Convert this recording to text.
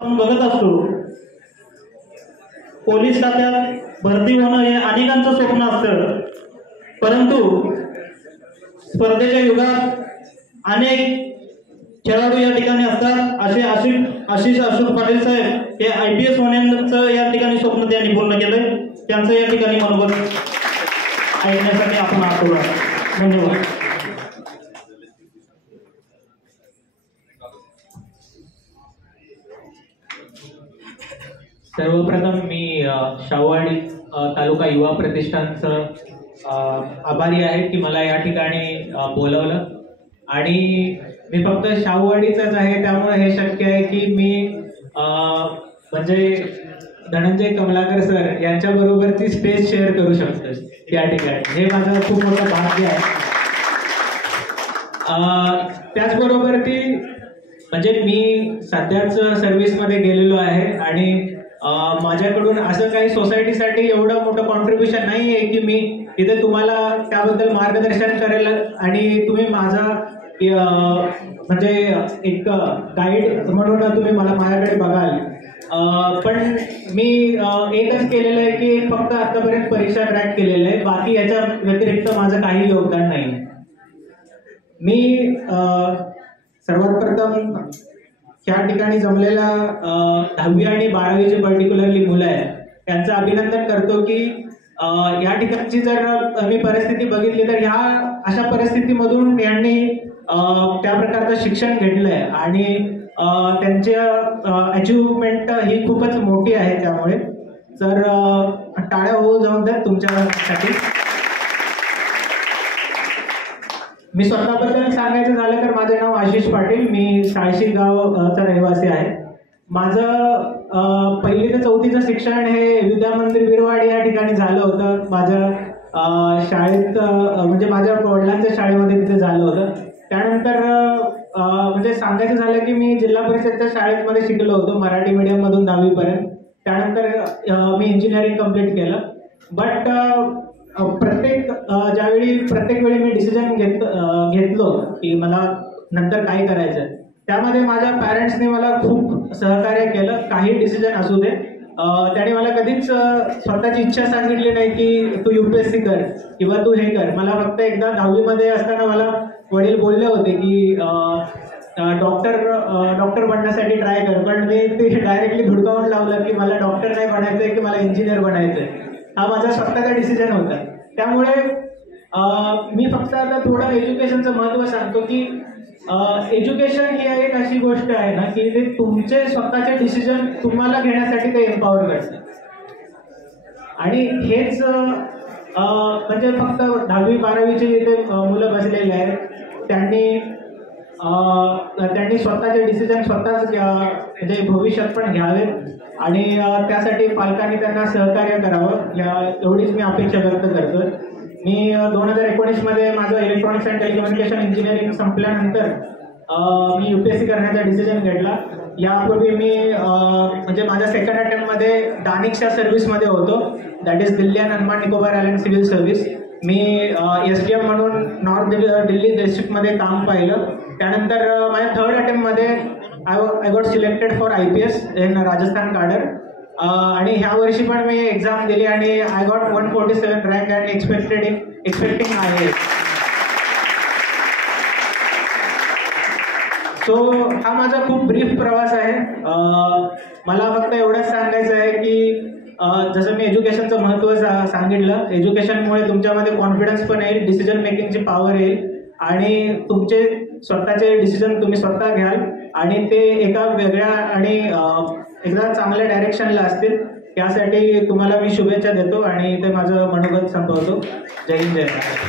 आपण बघत असतो, पोलीस खात्यात भरती होणं हे अनेकांचं स्वप्न असतं, परंतु स्पर्धेच्या युगात अनेक खेळाडू या ठिकाणी असतात. असे आशिष अशोक पाटील साहेब हे IPS होण्याचं या ठिकाणी स्वप्न त्यांनी पूर्ण केलंय. त्यांचं या ठिकाणी मनोगत ऐकण्यासाठी आपण आतुर आहोत. धन्यवाद. सर्वप्रथम मी शाहूवाडी तालुका युवा प्रतिष्ठानचं आभारी आहे की मला या ठिकाणी बोलवलं. आणि मी फक्त शाहूवाडीचाच आहे, त्यामुळे हे शक्य आहे की मी म्हणजे धनंजय कमलाकर सर यांच्याबरोबर ती स्टेज शेअर करू शकतो या ठिकाणी. हे माझं खूप मोठं भाग्य आहे. त्याचबरोबर ती म्हणजे मी सध्याच सर्व्हिसमध्ये गेलेलो आहे आणि माझ्याकडून असं काही सोसायटीसाठी एवढं मोठं कॉन्ट्रीब्युशन नाही आहे की मी इथे तुम्हाला त्याबद्दल मार्गदर्शन करेल आणि तुम्ही माझा म्हणजे एक गाईड म्हणून तुम्ही मला माझ्याकडे बघाल. पण मी एकच केलेलं आहे की फक्त आतापर्यंत परीक्षा क्रॅक केलेलं आहे, बाकी याच्या व्यतिरिक्त माझं काही योगदान नाही. मी सर्वात प्रथम या ठिकाणी जमलेल्या 10वी आणि 12वीची पर्टिक्युलरली मुलं आहेत त्यांचं अभिनंदन करतो की या ठिकाणची जर मी परिस्थिती बघितली तर ह्या अशा परिस्थितीमधून यांनी त्या प्रकारचं शिक्षण घेतलंय आणि त्यांच्या अचिव्हमेंट ही खूपच मोठी आहे. त्यामुळे तर टाळ्या होऊ जाऊन द्या तुमच्यासाठी. मी स्वतःबद्दल सांगायचं झालं तर माझे नाव आशिष पाटील, मी साळशी गावचा रहिवासी आहे. माझं 1ली ते 4थीचं शिक्षण हे विद्या मंदिर विरवाडी या ठिकाणी झालं होतं. माझ्या शाळेत म्हणजे माझ्या वडिलांच्या शाळेमध्ये तिथे झालं होतं. त्यानंतर म्हणजे सांगायचं झालं की मी जिल्हा परिषदच्या शाळेमध्ये शिकलो होतो मराठी मीडियममधून 10वी पर्यंत. त्यानंतर मी इंजिनिअरिंग कम्प्लीट केलं. बट प्रत्येक वेळी मी डिसिजन घेतलो की मला नंतर काय करायचं, त्यामध्ये माझ्या पॅरेंट्सने मला खूप सहकार्य केलं. काही डिसिजन असू दे, त्याने मला कधीच स्वतःची इच्छा सांगितली नाही की तू UPSC कर किंवा तू हे कर. मला फक्त एकदा 10वीमध्ये असताना मला वडील बोलले होते की डॉक्टर बनण्यासाठी ट्राय कर, पण मी ते डायरेक्टली धुडकावून लावलं की मला डॉक्टर नाही बनायचं आहे की मला इंजिनियर बनायचं आहे. हा माझा स्वतःचा डिसिजन होता. त्यामुळे मी फक्त आता थोडं एज्युकेशनचं महत्त्व सांगतो की एज्युकेशन ही एक अशी गोष्ट आहे ना की ते तुमचे स्वतःचे डिसिजन तुम्हाला घेण्यासाठी ते एम्पॉवर करतं. आणि हेच म्हणजे फक्त 10वी 12वीचे इथे मुलं बसलेले आहेत त्यांनी स्वतःचे डिसिजन स्वतःच म्हणजे भविष्यात पण घ्यावेत आणि त्यासाठी पालकांनी त्यांना सहकार्य करावं एवढीच मी अपेक्षा व्यक्त करतो. मी 2019 मध्ये माझं इलेक्ट्रॉनिक्स अँड टेलिकम्युनिकेशन इंजिनिअरिंग संपल्यानंतर मी UPSC करण्याचा डिसिजन घेतला. यापूर्वी मी म्हणजे माझ्या सेकंड अटेम्प्टमध्ये दानिकच्या सर्व्हिसमध्ये होतो, that is Delhi and Andaman Nicobar island civil service. मी SDM म्हणून नॉर्थ दिल्ली डिस्ट्रिक्टमध्ये काम पाहिलं. त्यानंतर माझ्या थर्ड अटेम्प्टमध्ये I got selected for IPS in Rajasthan cadre. आणि ह्या वर्षी पण मी एक्झाम दिली आणि I got 147 rank and expecting IAS. So हा माझा खूप ब्रीफ प्रवास आहे. मला फक्त एवढंच सांगायचं आहे की जसं मी एज्युकेशनचं महत्त्व सांगितलं, एज्युकेशनमुळे तुमच्यामध्ये कॉन्फिडन्स पण येईल, डिसिजन मेकिंगची पॉवर येईल आणि तुमचे स्वतःचे डिसिजन तुम्ही स्वतः घ्याल आणि ते एका वेगळ्या आणि एकदा चांगल्या डायरेक्शनला असतील. त्यासाठी तुम्हाला मी शुभेच्छा देतो आणि ते माझं मनोगत संपवतो. जय हिंद, जय महाराष्ट्र.